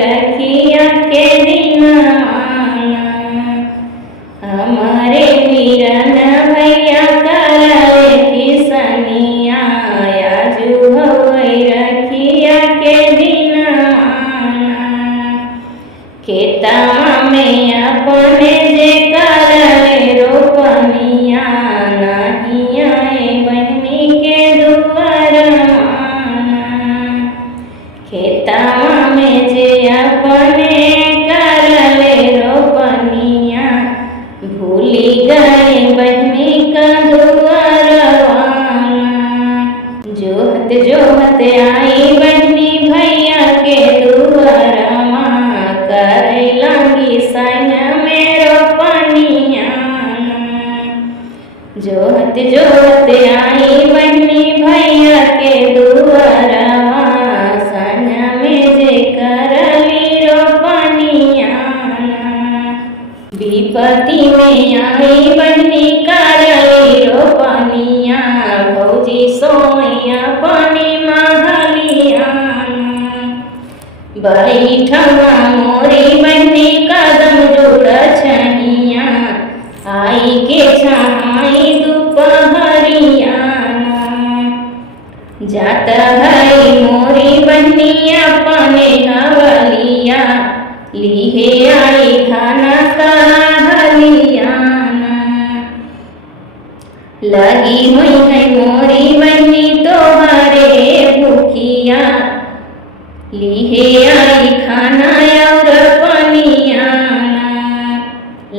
रखिया के दीनाना। हमारे वीरन भैया करले किसनिया आजू भवै रखिया के दीनाना। खेतवा में अपने जे करले रोपनिया नहीं आए बहनी के दुआरवाना। खेतवा में जे अपने करले रोपनिया भूली गए बहनी का दुआरवाना। जोहत जोहत आई बहनी भैया के दुआरवा करे लगी संग में रोपनिया। जोहत जोहत आई बहनी भैया के दुआरवा संग में जे करली रोपनिया। विपत्ति में आई बहनी करली रोपनिया भौजी सोया पानी महलिया। बैठवा मोरी बहनी कदम जोड़ छनिया आई के छाई दोपहरिया। जात है मोरी बहनी अपने हवलिया लिहे आई खाना का हलिया। लगी हुई है मोरी बहनी तोहरे भूखिया लिहे आई खाना और पनिया।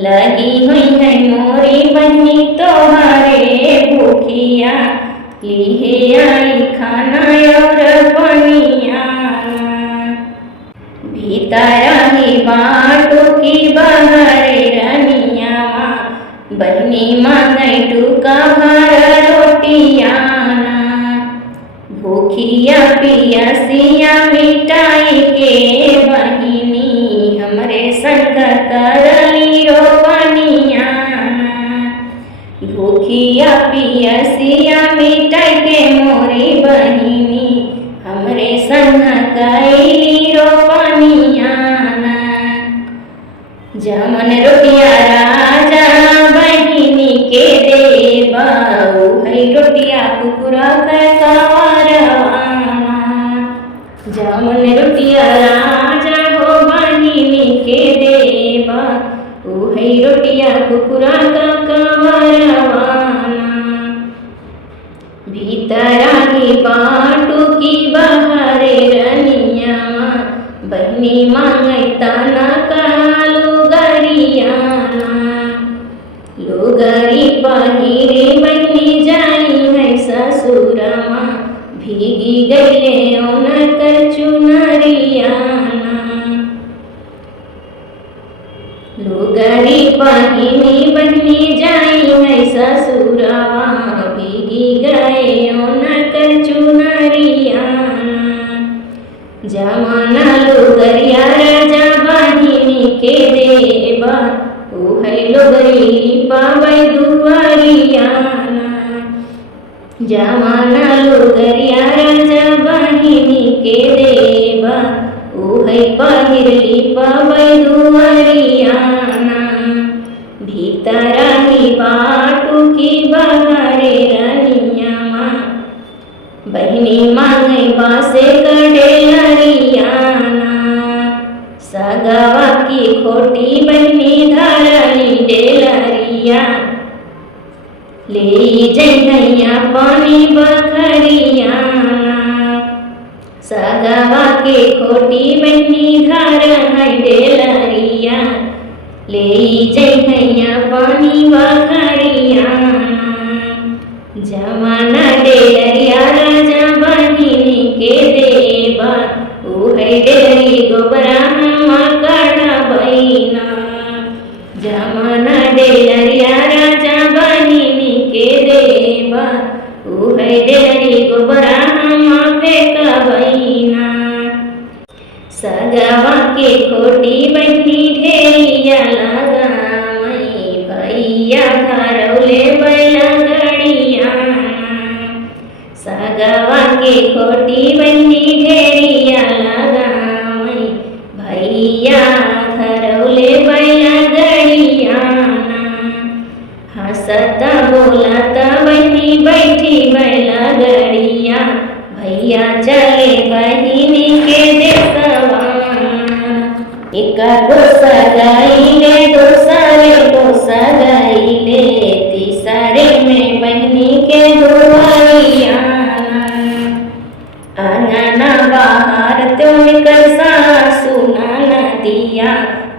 लगी हुई है मोरी बहनी तोहरे भूखिया लिहे आई खाना और पनिया। भीतर ही बाटो की बहरे रनिया बहनी मांगे टूका भर रोटियाना। भूखिया पियसिया मिटाई के बहिनी हमरे संग करली रोपनिया। भूखिया पियसिया मिटाई के मोरी बहिनी हमरे संग कैली रोपनिया। जमन रोटिया राजा बहिनी के देबा है रोटिया कुकुरा के सवारवाना। जमन रोटिया राजा हो बहिनी के देबा है रोटिया कुकुरा का कवरवाना। भीतरा ही बाटू की बहरे रनिया बहनी मांगे तना कालू गरियाना। लुगरी पहिरे बहनी जाई है ससुरमा भीगी गईले ओन कर चुनरियाना। लुगरी पहिनी बहनी जाई है ससुरवा भीगी गए ओन कर चुनरियाना। जमाना लुगरिया राजा बहिनी के देबा है लुगरी पावै दुआरियाना। जमाना लुगरिया राजा बहिनी के देबा है पहिरली पावै दुआरियाना। भीतरा ही बाटू की बहरे रनिया बहनी मांगे बासे कडेलरियाना। सगवा की खोटी बहनी धरली डेलरिया ले जइया पानी बखरियाना। सगवा के खोटी बहनी धर है डेलरिया ले जइया पानी बखरियाना। जमाना डेलरिया राजा बहिनी के देबा है डेरी गोबरा कड़ा बहिना। जमाना डेलरिया राजा बहिनी के देबा है डेरी गोबरा फेंक बहिना। सगवा के खोटी बहनी ढेरिया लगाई भैया घरौले बैला गड़ियाना। सगवा के खोटी बहनी ढेरिया लगाई भैया धरवले बैला गडियाना हसता बोलता बहिनी बैठी बैला गडिया भैया चले बहिनी के देसवा एका डोसा गाइले दूसरे डोसा गाइले तीसरे में बहिनी के दुआरियाना आंगना बाहर तुम कैसा सुना नदिया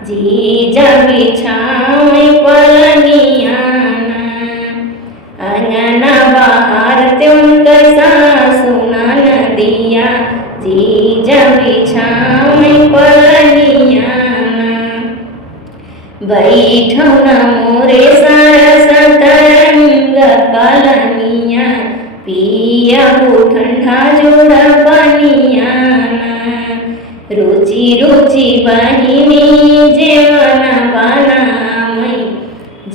जीजा बिछाई पलनियाना आंगना बाहर तुम कैसा सुना नदिया जीजा बिछाई पलनियाना बैठौना मोरे सरस तरंग पलनिया पिया ठंडा जोड़ पनियाना रुचि रुचि बहिनी जेवना बनामई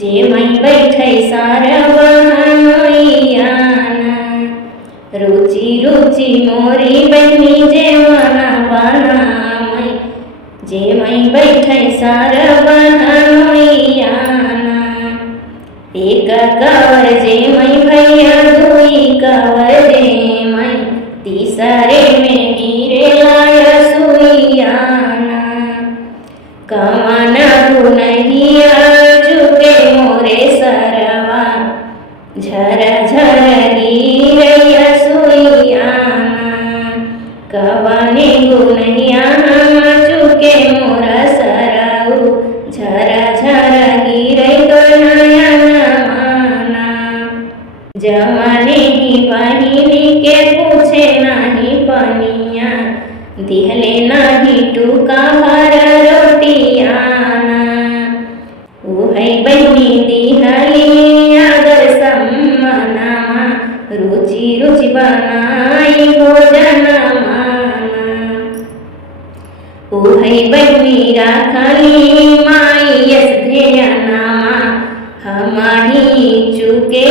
जेमई बैठै सार बहनोइयाना रुचि रुचि मोरी बहिनी जेवना बनामई जेमई बैठै सार बहनोइयाना एक कवर जेमई भैया दुई कवर जेमई तीसरे में गिरे लाय सुइयाना कमन गुनहिया चुके मोरे सरवा झर झर गिरैया सुइयाना कवने गुनहिया चुके मोरा सरऊ झर झर गिरै नयना जमाने ही बहिनी के पूछे नाही पनिया दिहले नाही टूका भर रोटियाना उहै बहिनी दिहली अगर सम्मनामा रुचि रुचि बनाई भोजनमा उहै बहिनी राखली माई यस ध्यनामा हमाही चुके